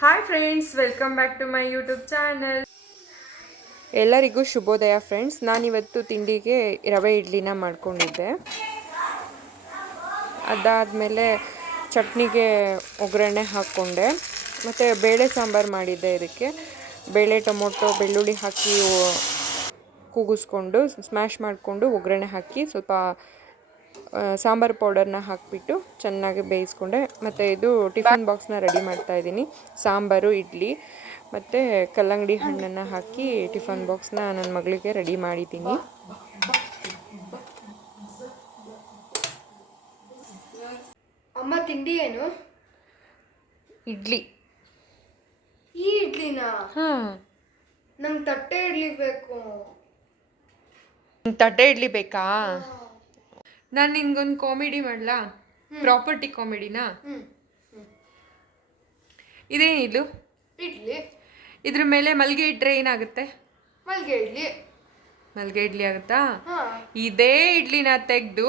Hi friends, welcome back to my YouTube channel. ಎಲ್ಲರಿಗೂ ಶುಭೋದಯ friends. ನಾನಿವತ್ತು ತಿಂಡಿಗೆ ರವೆ ಇಡ್ಲಿನ ಮಾಡ್ಕೊಂಡಿದ್ದೆ. ಅದಾದಮೇಲೆ ಚಟ್ನಿಗೆ ಒಗ್ಗರಣೆ ಹಾಕ್ಕೊಂಡೆ. ಮತ್ತು ಬೇಳೆ ಸಾಂಬಾರು ಮಾಡಿದ್ದೆ. ಇದಕ್ಕೆ ಬೇಳೆ, ಟೊಮೊಟೊ, ಬೆಳ್ಳುಳ್ಳಿ ಹಾಕಿ ಕೂಗಿಸ್ಕೊಂಡು ಸ್ಮ್ಯಾಶ್ ಮಾಡಿಕೊಂಡು ಒಗ್ಗರಣೆ ಹಾಕಿ ಸ್ವಲ್ಪ ಸಾಂಬಾರು ಪೌಡರ್ನ ಹಾಕಿಬಿಟ್ಟು ಚೆನ್ನಾಗಿ ಬೇಯಿಸ್ಕೊಂಡೆ. ಮತ್ತು ಇದು ಟಿಫನ್ ಬಾಕ್ಸ್ನ ರೆಡಿ ಮಾಡ್ತಾಯಿದ್ದೀನಿ. ಸಾಂಬಾರು, ಇಡ್ಲಿ ಮತ್ತು ಕಲ್ಲಂಗಡಿ ಹಣ್ಣನ್ನು ಹಾಕಿ ಟಿಫನ್ ಬಾಕ್ಸ್ನ ನನ್ನ ಮಗಳಿಗೆ ರೆಡಿ ಮಾಡಿದ್ದೀನಿ. ಅಮ್ಮ ತಿಂಡಿ ಏನು? ಇಡ್ಲಿ. ಈ ಇಡ್ಲಿನಾ? ನಂಗೆ ತಟ್ಟೆ ಇಡ್ಲಿ ಬೇಕು. ತಟ್ಟೆ ಇಡ್ಲಿ ಬೇಕಾ? ನಾನು ನಿನ್ಗೊಂದು ಕಾಮಿಡಿ ಮಾಡಲಾ? ಪ್ರಾಪರ್ಟಿ ಕಾಮಿಡಿನಾ? ಇದೇನಿದು? ಇಡ್ಲಿ. ಇದ್ರ ಮೇಲೆ ಮಲ್ಗೆ ಇಟ್ಟರೆ ಏನಾಗುತ್ತೆ? ಮಲ್ಗೆ ಇಡ್ಲಿ. ಮಲ್ಗೆ ಇಡ್ಲಿ ಆಗುತ್ತಾ? ಇದೇ ಇಡ್ಲಿನ ತೆಗೆದು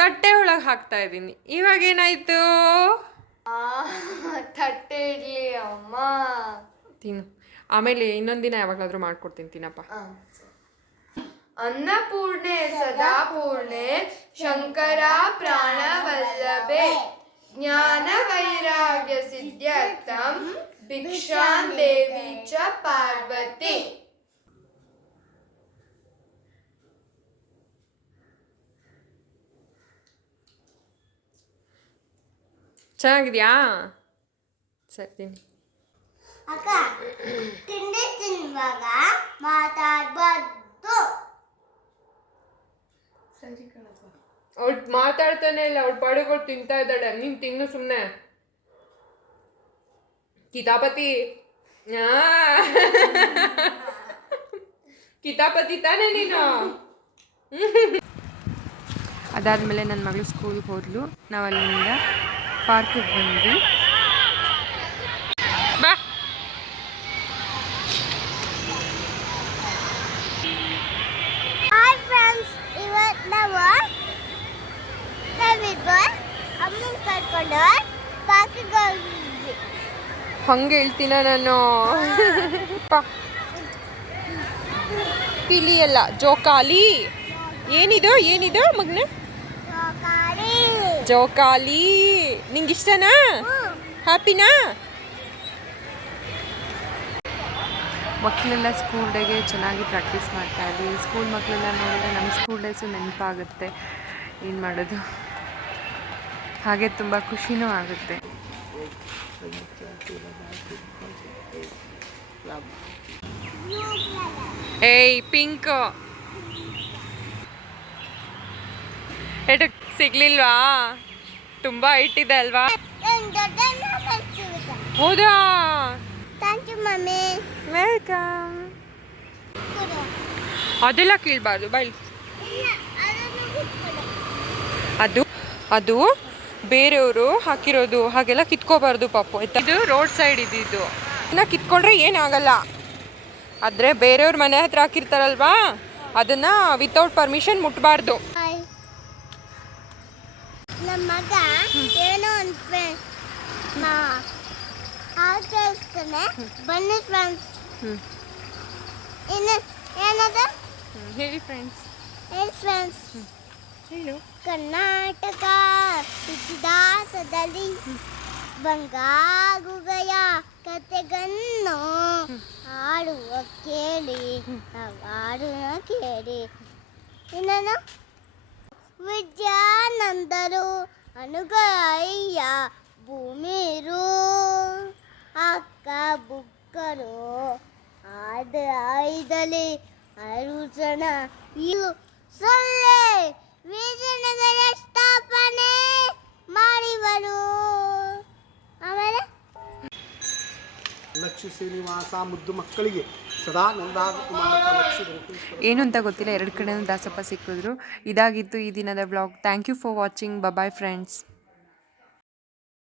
ತಟ್ಟೆ ಒಳಗೆ ಹಾಕ್ತಾ ಇದ್ದೀನಿ. ಇವಾಗ ಏನಾಯ್ತು? ತಟ್ಟೆ ಇಡ್ಲಿ ಅಮ್ಮ. ತಿನ್ನು. ಆಮೇಲೆ ಇನ್ನೊಂದಿನ ಯಾವಾಗಲಾದ್ರೂ ಮಾಡ್ಕೊಡ್ತೀನಿ, ತಿನ್ನಪ್ಪ. ಅನ್ನಪೂರ್ಣೆ ಸದಾಪೂರ್ಣೆ ಶಂಕರ ಪ್ರಾಣವಲ್ಲಭೆ ಜ್ಞಾನ ವೈರಾಗ್ಯ ಸಿದ್ಧ್ಯರ್ಥಂ ಭಿಕ್ಷಾಂ ದೇವಿ ಚ ಪಾರ್ವತಿ. ಚೆನ್ನಾಗಿದ್ಯಾ? ಸರಿ, ತಿನ್ನಿ. ಅಕ್ಕ, ತಿಂಡಿ ತಿನ್ನುವಾಗ ಮಾತಾಡ್ಬಾರ್ದು. ಅವಳು ಮಾತಾಡ್ತಾನೆ ಇಲ್ಲ, ಅವಳು ಪಾಡುಗಳು ತಿಂತಾ ಇದ್ದಾಳೆ. ನೀನು ತಿನ್ನು ಸುಮ್ಮನೆ. ಕಿತಾಪತಿ ಕಿತಾಪತಿ ತಾನೇ ನೀನು. ಅದಾದಮೇಲೆ ನನ್ನ ಮಗಳು ಸ್ಕೂಲ್ಗೆ ಹೋದ್ಲು. ನಾವು ಅಲ್ಲಿಂದ ಪಾರ್ಕಿಗೆ ಬಂದ್ವಿ. ಬಾ. ಹಾಯ್ ಫ್ರೆಂಡ್ಸ್, ಇವತ್ತು ನಾವು ಅಮ್ಮನ ಕರ್ಕೊಂಡು ಪಾರ್ಕಿಗೆ ಹೋಗಿದ್ವಿ. ಹಂಗೆ ಹೇಳ್ತೀನ ನಾನು? ಪಿಲಿ ಅಲ್ಲ, ಜೋಕಾಲಿ. ಏನಿದು ಏನಿದು ಮಗನ? ಜೋಕಾಲಿ. ನಿಂಗೆ ಇಷ್ಟನಾ? ಹ್ಯಾಪಿನಾ? ಮಕ್ಕಳೆಲ್ಲ ಸ್ಕೂಲ್ ಡೇಗೆ ಚೆನ್ನಾಗಿ ಪ್ರಾಕ್ಟೀಸ್ ಮಾಡ್ತಾ ಇದ್ವಿ. ಸ್ಕೂಲ್ ಮಕ್ಕಳೆಲ್ಲ ನೋಡಿದ್ರೆ ನಮ್ಮ ಸ್ಕೂಲ್ ಡೇಸು ನೆನಪಾಗುತ್ತೆ. ಏನು ಮಾಡೋದು, ಹಾಗೆ ತುಂಬ ಖುಷಿನೂ ಆಗುತ್ತೆ. ಏಯ್ ಪಿಂಕ್ ಎಟಕ್ ಸಿಗ್ಲಿಲ್ವಾ? ತುಂಬ ಇಟ್ಟಿದೆ ಅಲ್ವಾ? ಹೌದಾ? Thank you mummy. ವೆಲ್ಕಮ್. ಅದೆಲ್ಲ ಕೀಳ್ಬಾರ್ದು ಬಾಯ್. ಅದು ಅದು ಬೇರೆಯವರು ಹಾಕಿರೋದು, ಹಾಗೆಲ್ಲ ಕಿತ್ಕೋಬಾರ್ದು ಪಾಪು. ಆಯ್ತಾ? ಇದು ರೋಡ್ ಸೈಡ್ ಇದ್ದಿದ್ದು. ಇನ್ನು ಕಿತ್ಕೊಂಡ್ರೆ ಏನಾಗಲ್ಲ. ಆದರೆ ಬೇರೆಯವ್ರ ಮನೆ ಹತ್ರ ಹಾಕಿರ್ತಾರಲ್ವಾ, ಅದನ್ನು ವಿತೌಟ್ ಪರ್ಮಿಷನ್ ಮುಟ್ಬಾರ್ದು. ನಮ್ಮ ಮಗ ಏನೋ ಕೇಳಿಸ್ತಾನೆ. ಬನ್ನಿ ಫ್ರೆಂಡ್ಸ್. ಏನದ? ಹೇಳಿ ಫ್ರೆಂಡ್ಸ್. ಹೇಳಿ ಫ್ರೆಂಡ್ಸ್. ಹೇಳು. ಕರ್ನಾಟಕ ಇತಿಹಾಸದಲ್ಲಿ ಬಂಗಾಗುಗಯ ಕತೆಗನ್ನು ಹಾಡುವ ಕೇಳಿ, ಹಾಡುವ ಕೇಳಿ. ಇನ್ನೇನು? ವಿದ್ಯಾನಂದರು ಅನುಗಯ್ಯ ಭೂಮಿರು ಅಕ್ಕ ಬುಕ್ಕರು ಆಯ್ದಲಿ ಅರುಚನ ಇವು ಸೊಳ್ಳೆ ವಿಜಯನಗರ ಸ್ಥಾಪನೆ ಮಾಡಿವರು. ಆಮೇಲೆ ಲಕ್ಷ್ಮೀ ಶ್ರೀನಿವಾಸ ಮುದ್ದು ಮಕ್ಕಳಿಗೆ ಸದಾ ಏನು ಅಂತ ಗೊತ್ತಿಲ್ಲ, ಎರಡು ಕಡೆನೂ ದಾಸಪ್ಪ ಸಿಕ್ಕಿದ್ರು. ಇದಾಗಿತ್ತು ಈ ದಿನದ blog. Thank you for watching. Bye friends.